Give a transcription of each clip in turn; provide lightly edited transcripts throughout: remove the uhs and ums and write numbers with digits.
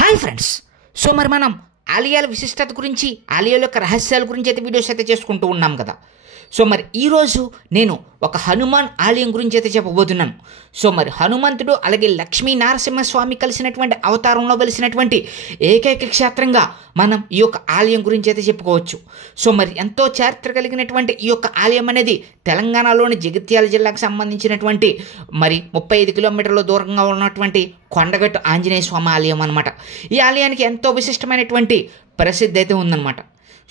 Hi friends. So మరి మనం ఆలయాల విశిష్టత గురించి, ఆలయాల యొక్క రహస్యాల గురించి అయితే వీడియోస్ అయితే చేసుకుంటూ ఉన్నాం కదా. సో మరి ఈరోజు నేను ఒక హనుమాన్ ఆలయం గురించి అయితే చెప్పబోతున్నాను. సో మరి హనుమంతుడు అలాగే లక్ష్మీ నరసింహస్వామి కలిసినటువంటి అవతారంలో వెలిసినటువంటి ఏకైక క్షేత్రంగా మనం ఈ యొక్క ఆలయం గురించి అయితే చెప్పుకోవచ్చు. సో మరి ఎంతో చరిత్ర కలిగినటువంటి ఈ యొక్క ఆలయం అనేది తెలంగాణలోని జగిత్యాల జిల్లాకు సంబంధించినటువంటి మరి 35 కిలోమీటర్ల దూరంగా ఉన్నటువంటి కొండగట్టు ఆంజనేయ స్వామి ఆలయం అనమాట. ఈ ఆలయానికి ఎంతో విశిష్టమైనటువంటి ప్రసిద్ధి అయితే ఉందన్నమాట.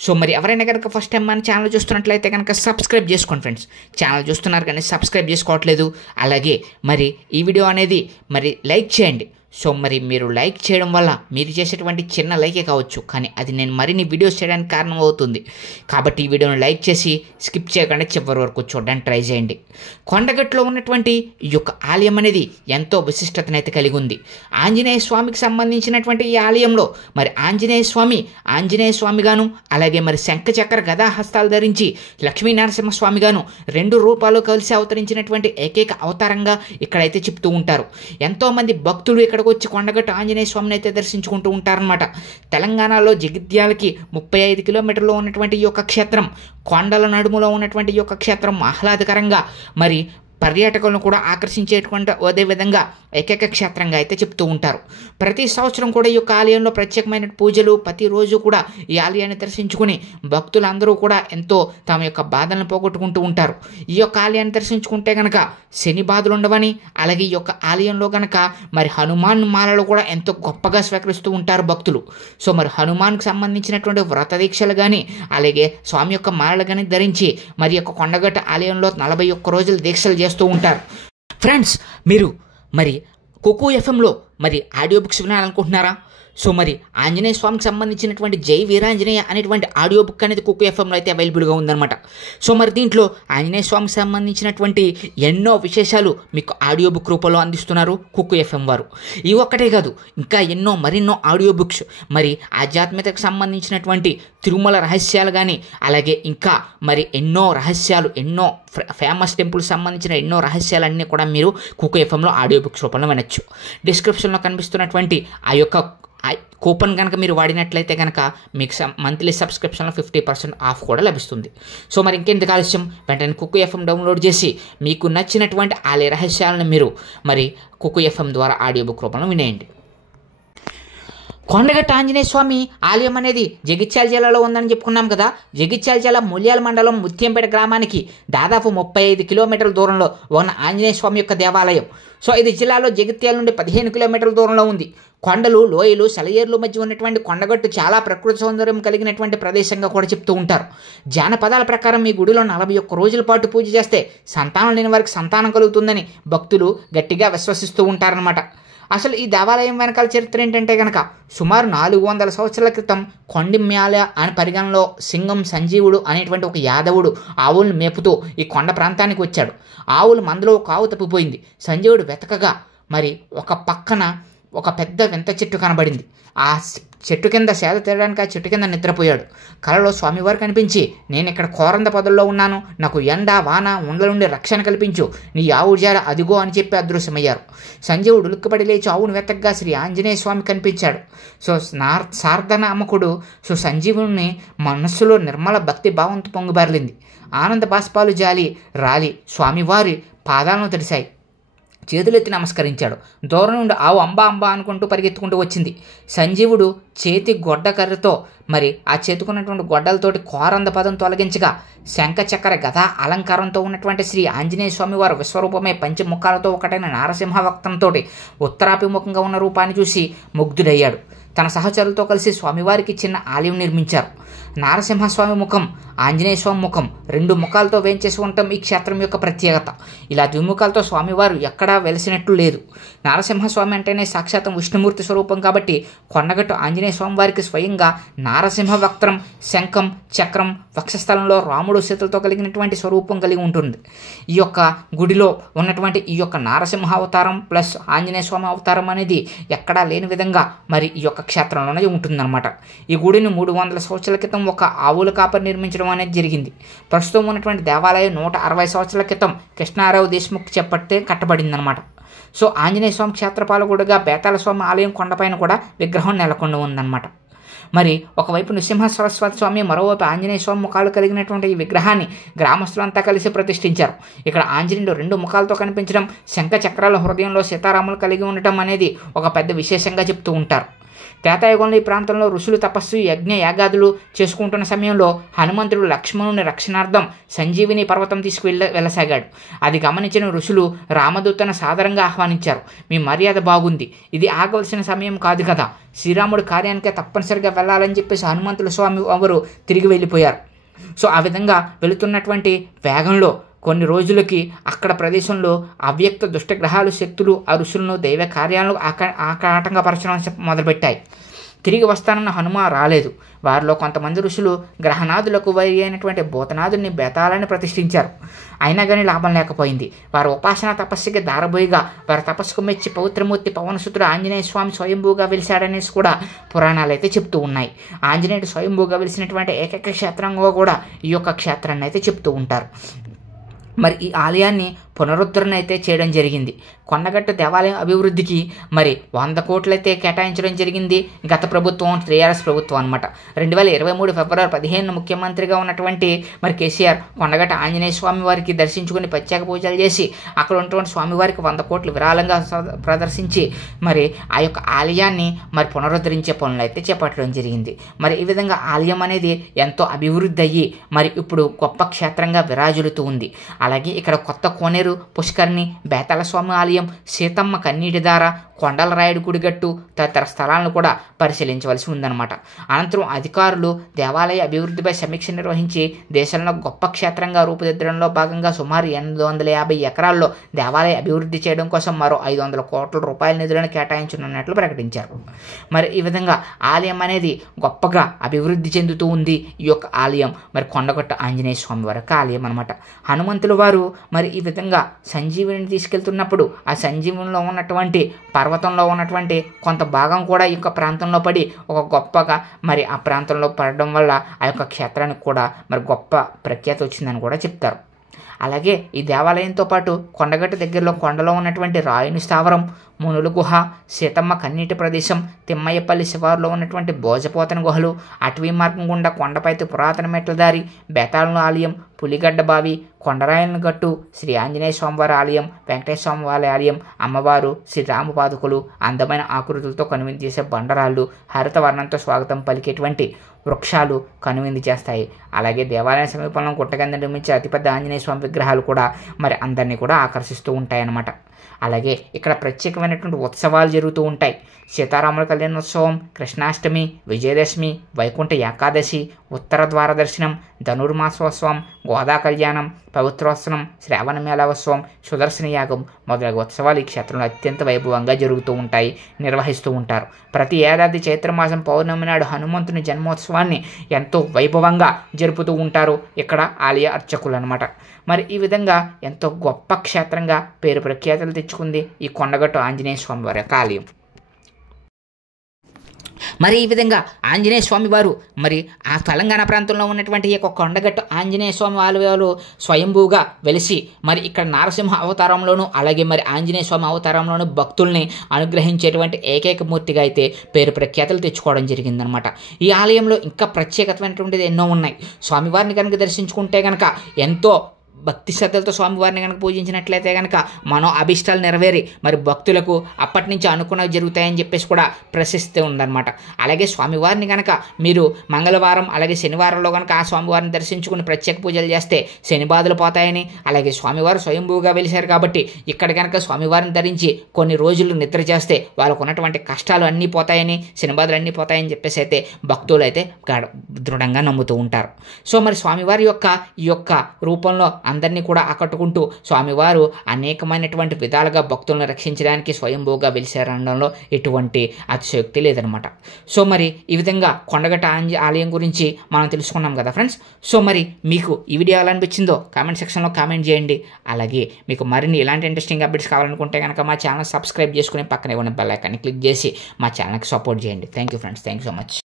సో మరి ఎవరైనా కనుక ఫస్ట్ టైం మన ఛానల్ చూస్తున్నట్లయితే కనుక సబ్స్క్రైబ్ చేసుకోండి ఫ్రెండ్స్. ఛానల్ చూస్తున్నారు కానీ సబ్స్క్రైబ్ చేసుకోవట్లేదు. అలాగే మరి ఈ వీడియో అనేది మరి లైక్ చేయండి. సో మరి మీరు లైక్ చేయడం వల్ల మీరు చేసేటువంటి చిన్న లైకే కావచ్చు, కానీ అది నేను మరిన్ని వీడియోస్ చేయడానికి కారణం అవుతుంది. కాబట్టి ఈ వీడియోని లైక్ చేసి స్కిప్ చేయకుండా చివరి వరకు చూడడానికి ట్రై చేయండి. కొండగట్టులో ఉన్నటువంటి ఈ యొక్క ఆలయం అనేది ఎంతో విశిష్టతనైతే కలిగి ఉంది. ఆంజనేయ స్వామికి సంబంధించినటువంటి ఈ ఆలయంలో మరి ఆంజనేయ స్వామిగాను అలాగే మరి శంఖ చక్ర గదా హస్తాలు ధరించి లక్ష్మీ నరసింహస్వామిగాను 2 రూపాలు కలిసి అవతరించినటువంటి ఏకైక అవతారంగా ఇక్కడైతే చెప్తూ ఉంటారు. ఎంతోమంది భక్తులు ఇక్కడ వచ్చి కొండగట్టు ఆంజనేయ స్వామిని అయితే దర్శించుకుంటూ ఉంటారనమాట. తెలంగాణలో జగిత్యాలకి 35 కిలోమీటర్లో ఉన్నటువంటి ఈ యొక్క క్షేత్రం, కొండల నడుములో ఉన్నటువంటి ఈ యొక్క క్షేత్రం ఆహ్లాదకరంగా మరి పర్యాటకులను కూడా ఆకర్షించేటువంటి అదే విధంగా ఏకైక క్షేత్రంగా అయితే చెప్తూ ఉంటారు. ప్రతి సంవత్సరం కూడా ఈ యొక్క ఆలయంలో ప్రత్యేకమైన పూజలు, ప్రతిరోజు కూడా ఈ ఆలయాన్ని దర్శించుకుని భక్తులందరూ కూడా ఎంతో తమ యొక్క బాధలను పోగొట్టుకుంటూ ఉంటారు. ఈ యొక్క ఆలయాన్ని దర్శించుకుంటే కనుక శని బాధలు ఉండవని, అలాగే ఈ యొక్క ఆలయంలో కనుక మరి హనుమాన్ మాలలు కూడా ఎంతో గొప్పగా స్వీకరిస్తూ ఉంటారు భక్తులు. సో మరి హనుమాన్కి సంబంధించినటువంటి వ్రత దీక్షలు కానీ అలాగే స్వామి యొక్క మాలలు కానీ ధరించి మరి యొక్క కొండగట్టు ఆలయంలో 41 రోజులు దీక్షలు చేస్తూ ఉంటారు. ఫ్రెండ్స్, మీరు మరి కుకు ఎఫ్ఎంలో మరి ఆడియో బుక్స్ వినాలనుకుంటున్నారా? సో మరి ఆంజనేయ స్వామికి సంబంధించినటువంటి జై వీరాంజనేయ అనేటువంటి ఆడియో బుక్ అనేది కుకు ఎఫ్ఎంలో అయితే అవైలబుల్గా ఉందన్నమాట. సో మరి దీంట్లో ఆంజనేయ స్వామికి సంబంధించినటువంటి ఎన్నో విశేషాలు మీకు ఆడియో బుక్ రూపంలో అందిస్తున్నారు కుకు ఎఫ్ఎం వారు. ఇవి ఒక్కటే కాదు, ఇంకా మరెన్నో ఆడియో బుక్స్ మరి ఆధ్యాత్మికతకు సంబంధించినటువంటి తిరుమల రహస్యాలు కానీ అలాగే ఇంకా మరి ఎన్నో రహస్యాలు, ఎన్నో ఫేమస్ టెంపుల్కి సంబంధించిన ఎన్నో రహస్యాలన్నీ కూడా మీరు కుకు ఎఫ్ఎంలో ఆడియో బుక్స్ రూపంలో వినొచ్చు. డిస్క్రిప్షన్లో కనిపిస్తున్నటువంటి ఆ యొక్క కూపన్ కనుక మీరు వాడినట్లయితే కనుక మీకు మంత్లీ సబ్స్క్రిప్షన్లో 50% ఆఫ్ కూడా లభిస్తుంది. సో మరి ఇంకెందుకు ఆలస్యం, వెంటనే కుకు ఎఫ్ఎం డౌన్లోడ్ చేసి మీకు నచ్చినటువంటి ఆలయ రహస్యాలను మీరు మరి కుకు ఎఫ్ఎం ద్వారా ఆడియో బుక్ రూపంలో వినేయండి. కొండగట్టు ఆంజనేయ స్వామి ఆలయం అనేది జగిత్యాల జిల్లాలో ఉందని చెప్పుకున్నాం కదా. జగిత్యాల జిల్లా ముల్యాల మండలం ముత్యంపేట గ్రామానికి దాదాపు 35 కిలోమీటర్ల దూరంలో ఉన్న ఆంజనేయ స్వామి యొక్క దేవాలయం. సో ఇది జిల్లాలో జగిత్యాల నుండి 15 కిలోమీటర్ల దూరంలో ఉంది. కొండలు, లోయలు, సెలయేర్లు మధ్య ఉన్నటువంటి కొండగట్టు చాలా ప్రకృతి సౌందర్యం కలిగినటువంటి ప్రదేశంగా కూడా చెప్తూ ఉంటారు. జానపదాల ప్రకారం ఈ గుడిలో 41 రోజుల పాటు పూజ చేస్తే సంతానం లేని వారికి సంతానం కలుగుతుందని భక్తులు గట్టిగా విశ్వసిస్తూ ఉంటారనమాట. అసలు ఈ దేవాలయం వెనకాల చరిత్ర ఏంటంటే కనుక సుమారు 400 సంవత్సరాల క్రితం కొండిమ్యాల అని పరిగణలో సింగం సంజీవుడు అనేటువంటి ఒక యాదవుడు ఆవులను మేపుతూ ఈ కొండ ప్రాంతానికి వచ్చాడు. ఆవులు మందలో ఒక ఆవు తప్పిపోయింది. సంజీవుడు వెతకగా మరి ఒక పక్కన ఒక పెద్ద వింత చెట్టు కనబడింది. ఆ చెట్టు కింద సేద తీయడానికి ఆ చెట్టు కింద నిద్రపోయాడు. కలలో స్వామివారు కనిపించి, నేను ఇక్కడ కోరంద పొదల్లో ఉన్నాను, నాకు ఎండ వాన ఉండల నుండి రక్షణ కల్పించు, నీ ఆవు జాడ అదిగో అని చెప్పి అదృశ్యమయ్యారు. సంజీవుడు ఉలిక్కిపడి లేచి ఆవును వెతకగా శ్రీ ఆంజనేయ స్వామి కనిపించాడు. సో సార్ధనామకుడు సంజీవుని మనస్సులో నిర్మల భక్తి భావంతో పొంగిబారిలింది. ఆనంద బాష్పాలు జాలి రాలి స్వామివారి పాదాలను తడిశాయి. చేతులెత్తి నమస్కరించాడు. దూరం నుండి ఆవు అంబా అంబా అనుకుంటూ పరిగెత్తుకుంటూ వచ్చింది. సంజీవుడు చేతి గొడ్డ కర్రతో మరి ఆ చేతుకున్నటువంటి గొడ్డలతోటి కోరంద పదం తొలగించగా శంఖ చక్ర గదా అలంకారంతో ఉన్నటువంటి శ్రీ ఆంజనేయ స్వామి వారు విశ్వరూపమే పంచముఖాలతో ఒకటైన నారసింహ వక్తంతో ఉత్తరాభిముఖంగా ఉన్న రూపాన్ని చూసి ముగ్ధుడయ్యాడు. తన సహచరులతో కలిసి స్వామివారికి చిన్న ఆలయం నిర్మించారు. నారసింహస్వామి ముఖం, ఆంజనేయ స్వామి ముఖం 2 ముఖాలతో వేంచేసి ఉండటం ఈ క్షేత్రం యొక్క ప్రత్యేకత. ఇలా ద్విముఖాలతో స్వామివారు ఎక్కడా వెలిసినట్లు లేదు. నారసింహస్వామి అంటేనే సాక్షాత్ విష్ణుమూర్తి స్వరూపం కాబట్టి కొండగట్టు ఆంజనేయ స్వామి వారికి స్వయంగా నారసింహ వక్త్రం, శంఖం, చక్రం, వక్షస్థలంలో రాముడు సీతలతో కలిగినటువంటి స్వరూపం కలిగి ఉంటుంది. ఈ యొక్క గుడిలో ఉన్నటువంటి ఈ యొక్క నారసింహ అవతారం ప్లస్ ఆంజనేయ స్వామి అవతారం అనేది ఎక్కడా లేని విధంగా మరి ఈ యొక్క క్షేత్రంలోనే ఉంటుందన్నమాట. ఈ గుడిని 300 సంవత్సరాల క్రితం ఒక ఆవుల కాపరి నిర్మించడం అనేది జరిగింది. ప్రస్తుతం ఉన్నటువంటి దేవాలయం 160 సంవత్సరాల క్రితం కృష్ణారావు దేశ్ముఖ్ చేపడితే కట్టబడిందనమాట. సో ఆంజనేయ స్వామి క్షేత్రపాలకుడుగా బేతాళ స్వామి ఆలయం కొండపైన కూడా విగ్రహం నెలకొని ఉందన్నమాట. మరి ఒకవైపు నృసింహ సరస్వతి స్వామి, మరోవైపు ఆంజనేయ స్వామి ముఖాలు కలిగినటువంటి ఈ విగ్రహాన్ని గ్రామస్తులంతా కలిసి ప్రతిష్ఠించారు. ఇక్కడ ఆంజనేయుడు 2 ముఖాలతో కనిపించడం, శంఖ చక్రాల హృదయంలో సీతారాములు కలిగి ఉండటం అనేది ఒక పెద్ద విశేషంగా చెప్తూ ఉంటారు. త్రేతాయుగంలో ఈ ప్రాంతంలో ఋషులు తపస్సు, యజ్ఞ యాగాదులు చేసుకుంటున్న సమయంలో హనుమంతుడు లక్ష్మణుని రక్షణార్థం సంజీవిని పర్వతం వెళ్ళసాగాడు. అది గమనించిన ఋషులు రామదూతను సాదరంగా ఆహ్వానించారు. మీ మర్యాద బాగుంది, ఇది ఆగవలసిన సమయం కాదు కదా, శ్రీరాముడు కార్యానికే తప్పనిసరిగా వెళ్ళాలని చెప్పేసి హనుమంతుల స్వామి వారు తిరిగి వెళ్ళిపోయారు. సో ఆ విధంగా వెళుతున్నటువంటి వేగంలో కొన్ని రోజులకి అక్కడ ప్రదేశంలో అవ్యక్త దుష్టగ్రహాలు, శక్తులు ఆ ఋషులను దైవ కార్యాలను ఆటంకపరచడం మొదలుపెట్టాయి. తిరిగి వస్తానన్న హనుమ రాలేదు. వారిలో కొంతమంది ఋషులు గ్రహనాథులకు వరి అయినటువంటి భూతనాథుని బేతాళాన్ని ప్రతిష్ఠించారు. అయినా కానీ లాభం లేకపోయింది. వారు ఉపాసన తపస్సుకి దారబోయిగా వారి తపస్సుకు మెచ్చి పవిత్రమూర్తి పవనసుతుడు ఆంజనేయ స్వామి స్వయంభూగా వెలిశాడనేసి కూడా పురాణాలు అయితే చెప్తూ ఉన్నాయి. ఆంజనేయుడు స్వయంభూగా వెలిసినటువంటి ఏకైక క్షేత్రంగా కూడా ఈ యొక్క క్షేత్రాన్ని అయితే చెప్తూ ఉంటారు. మరి ఈ ఆలయాన్ని పునరుద్ధరణ అయితే చేయడం జరిగింది. కొండగట్టు దేవాలయం అభివృద్ధికి మరి 100 కోట్లు అయితే కేటాయించడం జరిగింది గత ప్రభుత్వం, టీఆర్ఎస్ ప్రభుత్వం అనమాట. 2023 ఫిబ్రవరి 15 ముఖ్యమంత్రిగా ఉన్నటువంటి మరి కేసీఆర్ కొండగట్టు ఆంజనేయ స్వామి వారికి దర్శించుకుని ప్రత్యేక పూజలు చేసి అక్కడ ఉన్నటువంటి స్వామివారికి 100 కోట్లు విరాళంగా ప్రదర్శించి మరి ఆ యొక్క ఆలయాన్ని మరి పునరుద్ధరించే పనులు అయితే చేపట్టడం జరిగింది. మరి ఈ విధంగా ఆలయం అనేది ఎంతో అభివృద్ధి అయ్యి మరి ఇప్పుడు గొప్ప క్షేత్రంగా విరాజులుతూ ఉంది. అలాగే ఇక్కడ కొత్త కోనేరు, పుష్కరిణి, బేతాళ స్వామి ఆలయం, సీతమ్మ కన్నీటిదార, కొండల రాయుడు గుడిగట్టు తదితర స్థలాలను కూడా పరిశీలించవలసి ఉందన్నమాట. అనంతరం అధికారులు దేవాలయ అభివృద్ధిపై సమీక్ష నిర్వహించి దేశంలో గొప్ప క్షేత్రంగా రూపుదిద్దడంలో భాగంగా సుమారు 850 ఎకరాల్లో దేవాలయ అభివృద్ధి చేయడం కోసం మరో 500 కోట్ల రూపాయల నిధులను కేటాయించనున్నట్లు ప్రకటించారు. మరి ఈ విధంగా ఆలయం అనేది గొప్పగా అభివృద్ధి చెందుతూ ఉంది. ఈ యొక్క ఆలయం మరి కొండగట్టు ఆంజనేయ స్వామి వారి ఆలయం అనమాట. హనుమంతుల వారు మరి ఈ విధంగా సంజీవిని తీసుకెళ్తున్నప్పుడు ఆ సంజీవునిలో ఉన్నటువంటి పర్వతంలో ఉన్నటువంటి కొంత భాగం కూడా ఈ యొక్క ప్రాంతంలో పడి ఒక గొప్పగా మరి ఆ ప్రాంతంలో పడడం వల్ల ఆ యొక్క క్షేత్రానికి కూడా మరి గొప్ప ప్రఖ్యాతి వచ్చిందని కూడా చెప్తారు. అలాగే ఈ దేవాలయంతో పాటు కొండగట్టు దగ్గరలో కొండలో ఉన్నటువంటి రాయుని స్థావరం, మునుల గుహ, సీతమ్మ కన్నీటి ప్రదేశం, తిమ్మయ్యపల్లి శివారులో ఉన్నటువంటి భోజపోతన గుహలు, అటవీ మార్గం గుండా కొండపైతి పురాతన మెట్ల దారి, బేతాళం ఆలయం, పులిగడ్డ బావి, కొండరాయల గట్టు, శ్రీ ఆంజనేయ స్వామివారి ఆలయం, వెంకటేశ్వర స్వామివారి ఆలయం, అమ్మవారు, శ్రీ రామపాదుకులు, అందమైన ఆకృతులతో కనువిందు చేసే బండరాళ్ళు, హరిత వర్ణంతో స్వాగతం పలికేటువంటి వృక్షాలు కనువిందు చేస్తాయి. అలాగే దేవాలయ సమీపంలో గుట్ట కింద నిర్మించే అతిపెద్ద ఆంజనేయ స్వామి విగ్రహాలు కూడా మరి అందరినీ కూడా ఆకర్షిస్తూ ఉంటాయన్నమాట. అలాగే ఇక్కడ ప్రత్యేకమైనటువంటి ఉత్సవాలు జరుగుతూ ఉంటాయి. సీతారాముల కళ్యాణోత్సవం, కృష్ణాష్టమి, విజయదశమి, వైకుంఠ ఏకాదశి, ఉత్తర ద్వార దర్శనం, ధనుర్మాసోత్సవం, గోదా కళ్యాణం, పవిత్రోత్సవం, శ్రావణ మేళోత్సవం, సుదర్శన యాగం మొదలగు ఉత్సవాలు ఈ క్షేత్రంలో అత్యంత వైభవంగా జరుగుతూ ఉంటాయి, నిర్వహిస్తూ ఉంటారు. ప్రతి ఏడాది చైత్రమాసం పౌర్ణమి నాడు హనుమంతుని జన్మోత్సవాన్ని ఎంతో వైభవంగా జరుపుతూ ఉంటారు ఇక్కడ ఆలయ అర్చకులు అనమాట. మరి ఈ విధంగా ఎంతో గొప్ప క్షేత్రంగా పేరు ప్రఖ్యాతులు తెచ్చుకుంది ఈ కొండగట్టు ఆంజనేయ స్వామి వారి యొక్క ఆలయం. మరి ఈ విధంగా ఆంజనేయ స్వామి వారు మరి ఆ తెలంగాణ ప్రాంతంలో ఉన్నటువంటి ఈ యొక్క కొండగట్టు ఆంజనేయ స్వామి ఆలయాలు స్వయంభూగా వెలిసి మరి ఇక్కడ నారసింహ అవతారంలోను అలాగే మరి ఆంజనేయ స్వామి అవతారంలోను భక్తుల్ని అనుగ్రహించేటువంటి ఏకైక మూర్తిగా అయితే పేరు ప్రఖ్యాతులు తెచ్చుకోవడం జరిగిందనమాట. ఈ ఆలయంలో ఇంకా ప్రత్యేకమైనటువంటిది ఎన్నో ఉన్నాయి. స్వామివారిని కనుక దర్శించుకుంటే కనుక ఎంతో భక్తి శ్రద్ధలతో స్వామివారిని కనుక పూజించినట్లయితే కనుక మనో అభిష్టాలు నెరవేరి మరి భక్తులకు అప్పటి నుంచి అనుకున్నవి జరుగుతాయని చెప్పేసి కూడా ప్రశస్తి ఉందన్నమాట. అలాగే స్వామివారిని కనుక మీరు మంగళవారం అలాగే శనివారంలో కనుక ఆ స్వామివారిని దర్శించుకుని ప్రత్యేక పూజలు చేస్తే శని బాధలు పోతాయని, అలాగే స్వామివారు స్వయంభూగా వెలిశారు కాబట్టి ఇక్కడ కనుక స్వామివారిని ధరించి కొన్ని రోజులు నిద్ర చేస్తే వాళ్ళకు ఉన్నటువంటి కష్టాలు అన్నీ పోతాయని, శని బాధలు అన్నీ పోతాయని చెప్పేసి అయితే భక్తులు అయితే దృఢంగా నమ్ముతూ ఉంటారు. సో మరి స్వామివారి యొక్క ఈ యొక్క రూపంలో అందరినీ కూడా ఆకట్టుకుంటూ స్వామివారు అనేకమైనటువంటి విధాలుగా భక్తులను రక్షించడానికి స్వయంభూగా వెలిశారనడంలో ఎటువంటి అతిశయోక్తి లేదనమాట. సో మరి ఈ విధంగా కొండగట్ట ఆలయం గురించి మనం తెలుసుకున్నాం కదా ఫ్రెండ్స్. సో మరి మీకు ఈ వీడియో ఎలా అనిపించిందో కామెంట్ సెక్షన్లో కామెంట్ చేయండి. అలాగే మీకు మరిన్ని ఇలాంటి ఇంట్రెస్టింగ్ అప్డేట్స్ కావాలనుకుంటే కనుక మా ఛానల్ సబ్స్క్రైబ్ చేసుకుని పక్కనే ఉన్న బెల్ ఐకాన్ని క్లిక్ చేసి మా ఛానల్కి సపోర్ట్ చేయండి. Thank you friends, thank you so much.